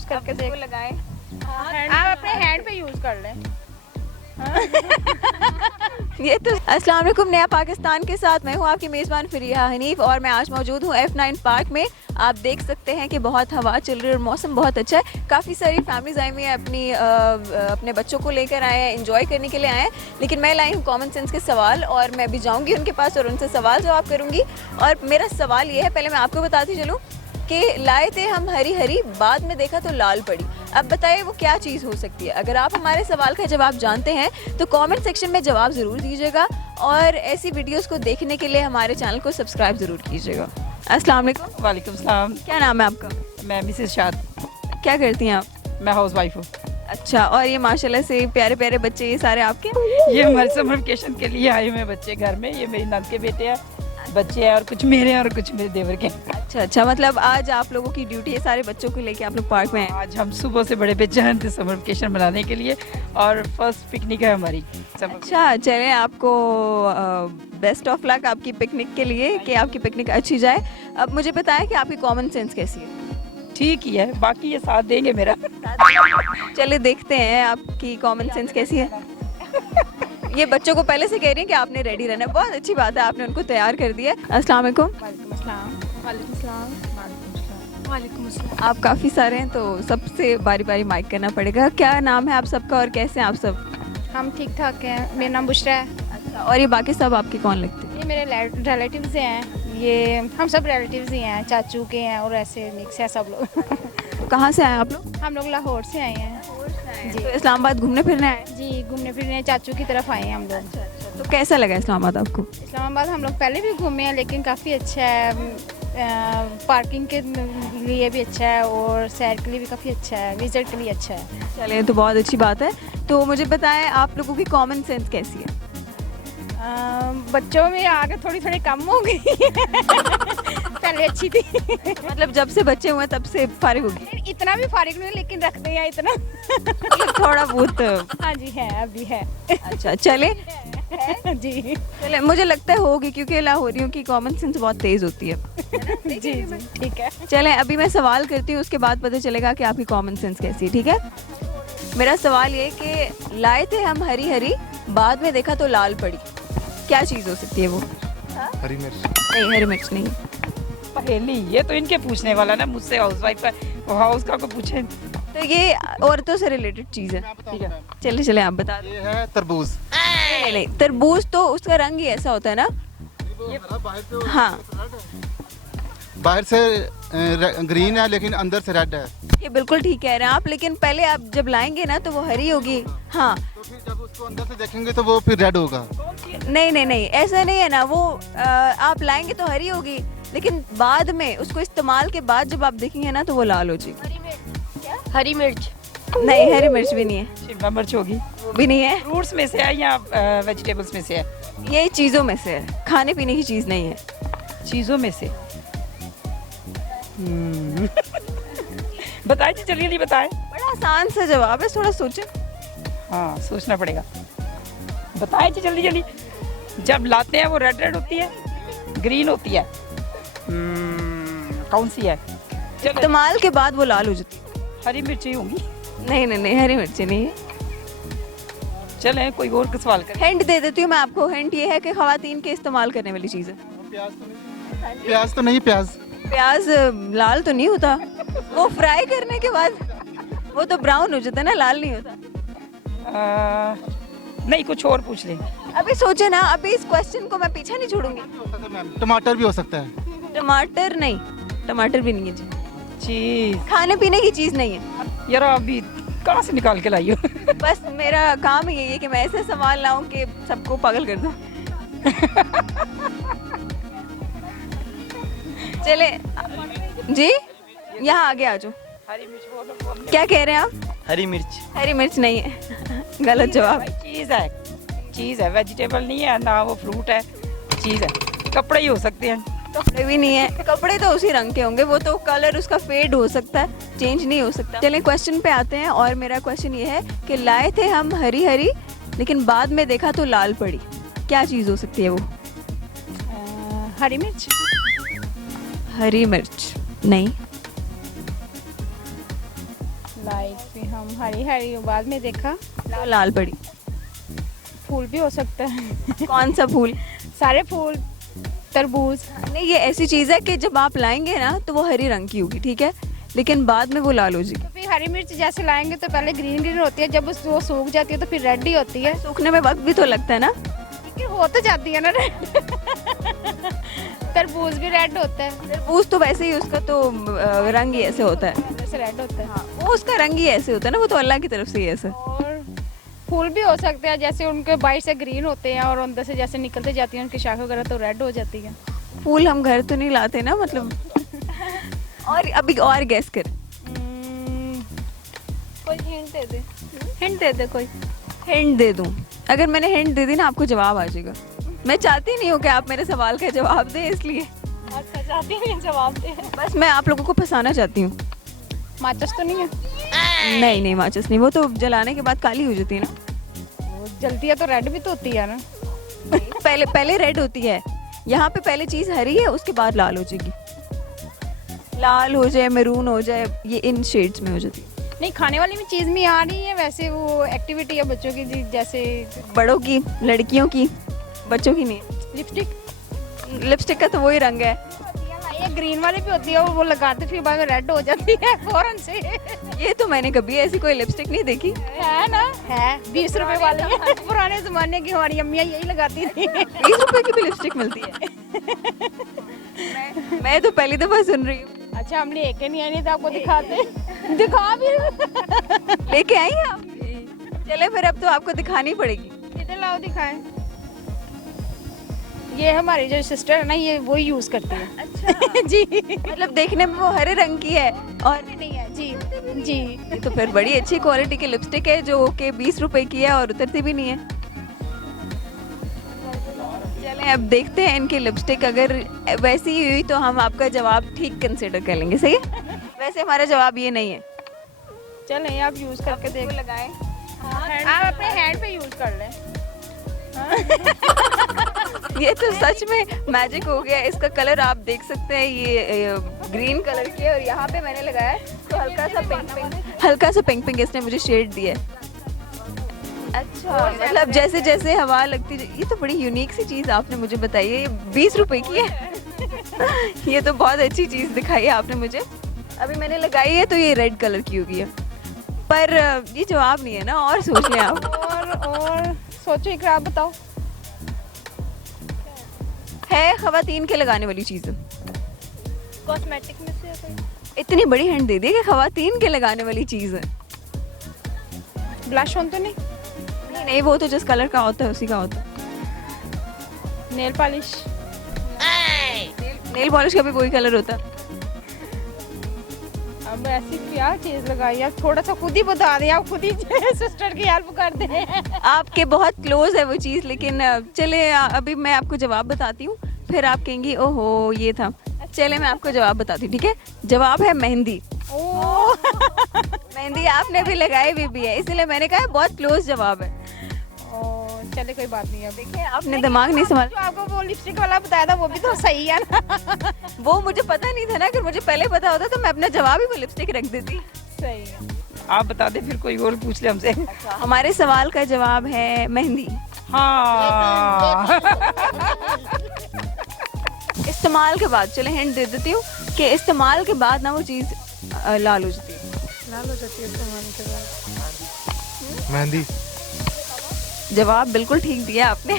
Use करके देख लगाएं। आप अपने हैंड पे यूज कर लें। ये तो अस्सलाम वालेकुम, नया पाकिस्तान के साथ मैं हूँ आपकी मेज़बान फ़रीहा हनीफ और मैं आज मौजूद हूँ F9 पार्क में। आप देख सकते हैं कि बहुत हवा चल रही है और मौसम बहुत अच्छा है। काफ़ी सारी फैमिलीज आई हुई हैं, अपने बच्चों को लेकर आए हैं, इंजॉय करने के लिए आए हैं। लेकिन मैं लाई हूँ कॉमन सेंस के सवाल और मैं अभी जाऊँगी उनके पास और उनसे सवाल जवाब करूँगी। और मेरा सवाल ये है, पहले मैं आपको बताती चलूँ कि लाए थे हम हरी हरी, बाद में देखा तो लाल पड़ी। अब बताइए वो क्या चीज़ हो सकती है। अगर आप हमारे सवाल का जवाब जानते हैं तो कमेंट सेक्शन में जवाब ज़रूर दीजिएगा और ऐसी वीडियोस को देखने के लिए हमारे चैनल को सब्सक्राइब ज़रूर कीजिएगा। अस्सलाम वालेकुम। वालेकुम सलाम। क्या नाम है आपका? मैं मिसेस शाद। क्या करती हैं आप? मैं हाउस वाइफ हूँ। अच्छा, और ये माशाल्लाह से प्यारे प्यारे बच्चे ये सारे आपके? ये हमारे समर वेकेशन के लिए आए हुए हैं बच्चे घर में। ये मेरी नंद के बेटे हैं, बच्चे हैं, और कुछ मेरे हैं और कुछ मेरे देवर के। अच्छा अच्छा, मतलब आज आप लोगों की ड्यूटी है सारे बच्चों को लेके आप लोग पार्क में हैं। आज हम सुबह से बड़े बेचैन थे समर वेकेशन मनाने के लिए और फर्स्ट पिकनिक है हमारी। अच्छा, चलें, आपको बेस्ट ऑफ लक आपकी पिकनिक के लिए, कि आपकी पिकनिक अच्छी जाए। अब मुझे बताएं कि आपकी कॉमन सेंस कैसी है? ठीक ही है, बाकी ये साथ देंगे मेरा। चलिए देखते हैं आपकी कॉमन सेंस कैसी है। ये बच्चों को पहले से कह रही हैं कि आपने रेडी रहना है। बहुत अच्छी बात है, आपने उनको तैयार कर दिया। अस्सलाम वालेकुम। आप काफ़ी सारे हैं तो सबसे बारी बारी माइक करना पड़ेगा। क्या नाम है आप सबका और कैसे हैं आप सब? हम ठीक ठाक हैं। मेरा नाम बुशरा है। अच्छा, और ये बाकी सब आपके कौन लगते हैं? ये मेरे रिलेटिव्स हैं। ये हम सब रिलेटिव्स ही हैं, चाचू के हैं और ऐसे मिक्स है सब लोग। कहाँ से आए आप लोग? हम लोग लाहौर से आए हैं जी। तो इस्लामाबाद घूमने फिरने आए? जी, घूमने फिरने चाचू की तरफ आए हैं हम लोग। तो कैसा लगा इस्लामाबाद आपको? इस्लामाबाद हम लोग पहले भी घूमे हैं लेकिन काफ़ी अच्छा है। पार्किंग के लिए भी अच्छा है और सैर के लिए भी काफ़ी अच्छा है, विजिट के लिए अच्छा है। चलिए, तो बहुत अच्छी बात है। तो मुझे बताएं आप लोगों की कॉमन सेंस कैसी है? बच्चों में आगे थोड़ी थोड़ी कम हो गई पहले अच्छी थी। मतलब जब से बच्चे हुए तब से फारिग हो गई? इतना भी फारिग नहीं, लेकिन रखते हैं इतना। थोड़ा बहुत। हाँ जी, है, अभी है। अच्छा, चले जी चले, मुझे लगता है होगी क्योंकि लाहौरियों की कॉमन सेंस बहुत तेज होती है। जी जी, ठीक है। चलें, अभी मैं सवाल करती हूँ, उसके बाद पता चलेगा कि आपकी कॉमन सेंस कैसी है। ठीक है, मेरा सवाल ये कि लाए थे हम हरी हरी, बाद में देखा तो लाल पड़ी। क्या चीज़ हो सकती है वो? हरी मिर्च। नहीं, हरी मिर्च नहीं। पहेली ये तो इनके पूछने वाला ना, मुझसे हाउस वाइफ का, हाउस का को पूछे। तो ये औरतों से रिलेटेड चीज़ है। ठीक है, ये चले आप बता दें। है तरबूज। नहीं, तरबूज तो उसका रंग ही ऐसा होता है ना। हाँ, बाहर से ग्रीन है लेकिन अंदर से रेड है। ये बिल्कुल ठीक कह रहे हैं आप, लेकिन पहले आप जब लाएंगे ना तो वो हरी होगी। हाँ, तो फिर जब उसको अंदर से देखेंगे तो वो फिर रेड होगा। नहीं नहीं नहीं, ऐसा नहीं है ना। वो आप लाएंगे तो हरी होगी, लेकिन बाद में उसको इस्तेमाल के बाद जब आप देखेंगे ना तो वो लाल हो जाएगी। हरी मिर्च। नहीं, हरी मिर्च भी नहीं है। शिमला मिर्च होगी। वो भी नहीं है। फ्रूट्स में से है या वेजिटेबल्स में से है? ये चीज़ों में से है, खाने पीने की चीज़ नहीं है। चीज़ों में से। बताएं जी, जल्दी जल्दी बताएं। बड़ा आसान सा जवाब है, थोड़ा सोचें। हाँ, सोचना पड़ेगा। बताएं जी जल्दी जल्दी। जब लाते हैं वो रेड रेड होती है, ग्रीन होती है। कौन सी है? चलो, इस्तेमाल के बाद वो लाल हो जाती है। हरी मिर्ची होंगी। नहीं नहीं नहीं, हरी मिर्ची नहीं है। चलें कोई और का सवाल करें। हिंट दे देती हूँ मैं आपको। हिंट ये है कि खवातीन के इस्तेमाल करने वाली चीज़ है। प्याज तो नहीं, प्याज। प्याज लाल तो नहीं होता, वो फ्राई करने के बाद वो तो ब्राउन हो जाता है ना, लाल नहीं होता। नहीं, कुछ और पूछ लें। अभी सोचे ना, अभी इस क्वेश्चन को मैं पीछे नहीं छोड़ूंगी। टमाटर भी हो सकता है। टमाटर नहीं, टमाटर भी नहीं है जी। चीज। खाने पीने की चीज़ नहीं है। यार अभी कहाँ से निकाल के लाई हो? बस मेरा काम ही यही है कि मैं ऐसे सवाल लाऊं कि सबको पागल कर दूं। चले जी, यहाँ आगे आ जाओ। हरी मिर्च बोलो। क्या कह रहे हैं आप? हरी मिर्च। हरी मिर्च नहीं है। गलत जवाब। चीज है, चीज है, वेजिटेबल नहीं है ना, वो फ्रूट है, चीज है। कपड़े ही हो सकते हैं। कपड़े भी नहीं है। कपड़े तो उसी रंग के होंगे, वो तो कलर उसका फेड हो सकता है, चेंज नहीं हो सकता। चलें क्वेश्चन पे आते हैं और मेरा क्वेश्चन ये है कि लाए थे हम हरी हरी, लेकिन बाद में देखा तो लाल पड़ी। क्या चीज़ हो सकती है वो? हरी मिर्च। हरी मिर्च नहीं। लाइक भी हम हरी हरी बाद में देखा, तो लाल पड़ी। फूल भी हो सकता है। कौन सा फूल? सारे फूल, तरबूज। नहीं, ये ऐसी चीज़ है कि जब आप लाएंगे ना तो वो हरी रंग की होगी, ठीक है, लेकिन बाद में वो लाल हो जाएगी। तो फिर हरी मिर्च जैसे लाएंगे तो पहले ग्रीन ग्रीन होती है, जब वो सूख जाती है तो फिर रेड ही होती है। सूखने में वक्त भी तो लगता है ना। लेकिन हो तो जाती है ना रेड। तरबूज भी रेड होता है, तरबूज तो वैसे ही उसका तो रंग ही ऐसे होता है। जैसे रेड होता है। हाँ, वो उसका रंग ही ऐसे होता है ना, वो तो अल्लाह की तरफ से ही ऐसा। और फूल भी हो सकते हैं, जैसे उनके बाहर से ग्रीन होते हैं और अंदर से जैसे निकलते जाती हैं उनकी शाख वगैरह तो रेड हो जाती है। फूल हम घर तो नहीं लाते ना, मतलब। और अभी और गैस कर। कोई हिंट दे दे, हिंट दे दे कोई। हिंट दे दूं? अगर मैंने हिंट दे दी ना आपको जवाब आ जाएगा। मैं चाहती नहीं हूँ कि आप मेरे सवाल का जवाब दें, इसलिए अच्छा चाहती हूँ जवाब दे। बस मैं आप लोगों को फंसाना चाहती हूँ। माचिस तो नहीं है? नहीं नहीं, माचिस नहीं, वो तो जलाने के बाद काली हो जाती है ना। वो जलती है तो रेड भी तो होती है ना। पहले पहले रेड होती है, यहाँ पे पहले चीज़ हरी है, उसके बाद लाल हो जाएगी। लाल हो जाए, मैरून हो जाए, ये इन शेड्स में हो जाती है। नहीं, खाने वाली में चीज़ में आ रही है, वैसे वो एक्टिविटी है बच्चों की जैसे बड़ों की, लड़कियों की, बच्चों की नहीं। लिपस्टिक। लिपस्टिक का तो वही रंग है। ये ग्रीन वाली भी होती है, वो लगाते फिर बाद में रेड हो जाती है फौरन से। ये तो मैंने कभी ऐसी कोई लिपस्टिक नहीं देखी। है ना, है 20 रुपए वाली है। पुराने जमाने की हमारी अम्मियाँ यही लगाती थी। 20 रुपए की भी लिपस्टिक मिलती है? मैं तो पहली दफा सुन रही हूँ। अच्छा, हम लेके नहीं आए, नहीं तो आपको दिखाते। दिखा भी। लेके आई हैं आप? चले फिर, अब तो आपको दिखानी पड़ेगी। इधर लाओ, दिखाएं। ये हमारी जो सिस्टर है ना, ये वो यूज करती है। अच्छा। जी। मतलब देखने में वो हरे रंग की है और नहीं है जी। जी। ये तो फिर बड़ी अच्छी क्वालिटी की लिपस्टिक है जो कि 20 रुपए की है और उतरती भी नहीं है। चलें अब देखते हैं इनकी लिपस्टिक, अगर वैसी ही हुई तो हम आपका जवाब ठीक कंसिडर कर लेंगे। सही है? वैसे हमारा जवाब ये नहीं है। चलें, आप यूज करके देख लगाएं। आप अपने हैंड पे यूज कर लें। ये तो सच में मैजिक हो गया। इसका कलर आप देख सकते हैं, ये ग्रीन कलर की है और यहाँ पे मैंने लगाया है तो हल्का सा पिंक पिंक इसने मुझे शेड दिया है। अच्छा, मतलब जैसे जैसे हवा लगती, ये तो बड़ी यूनिक सी चीज़ आपने मुझे बताई है। ये 20 रुपए की है। ये तो बहुत अच्छी चीज़ दिखाई है आपने मुझे। अभी मैंने लगाई है तो ये रेड कलर की होगी है, पर ये जवाब नहीं है ना, और सोच लें आप। और सोचो, एक आप बताओ। है खवातीन के लगाने वाली चीज़। कॉस्मेटिक में से कोई? इतनी बड़ी हैंड दे दी कि खवातीन के लगाने वाली चीज़ है। ब्लश ऑन तो नहीं? नहीं नहीं, वो तो जिस कलर का होता है उसी का होता है। Nail polish? नेल पॉलिश का भी वही कलर होता है। अब ऐसी क्या चीज लगाई है, थोड़ा सा खुद ही बता दें, आप खुद ही सिस्टर की हेल्प कर दें। आपके बहुत क्लोज है वो चीज़, लेकिन चले अभी मैं आपको जवाब बताती हूँ, फिर आप कहेंगी ओहो ये था। चले मैं आपको जवाब बताती हूँ, ठीक है? जवाब है मेहंदी। ओह। मेहंदी आपने भी लगाई भी है, इसलिए मैंने कहा बहुत क्लोज जवाब है। चले कोई बात नहीं है। देखिए आपने दिमाग नहीं संभाल। जो आपको वो लिपस्टिक वाला बताया था वो भी तो सही है ना। वो मुझे पता नहीं था ना, अगर मुझे पहले पता होता तो मैं अपना जवाब ही वो लिपस्टिक रख देती। सही है। आप बता दें, फिर कोई और पूछ ले हमसे। हमारे सवाल का जवाब है मेहंदी। हाँ। इस्तेमाल के बाद, चले हिंट दे देती हूँ कि इस्तेमाल के बाद ना वो चीज़ लाल हो जाती है। लाल हो जाती है इस्तेमाल के बाद। मेहंदी। जवाब बिल्कुल ठीक दिया आपने।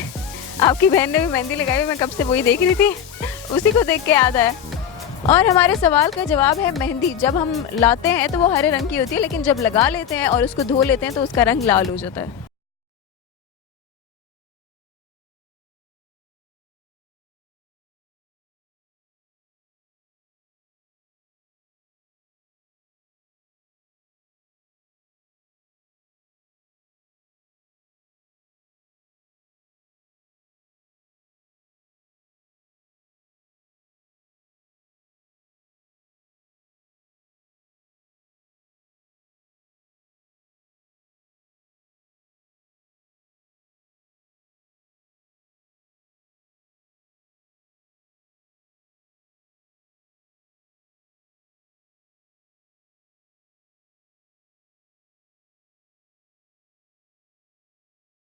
आपकी बहन ने भी मेहंदी लगाई, मैं कब से वही देख रही थी, उसी को देख के याद आया। और हमारे सवाल का जवाब है मेहंदी। जब हम लाते हैं तो वो हरे रंग की होती है, लेकिन जब लगा लेते हैं और उसको धो लेते हैं तो उसका रंग लाल हो जाता है।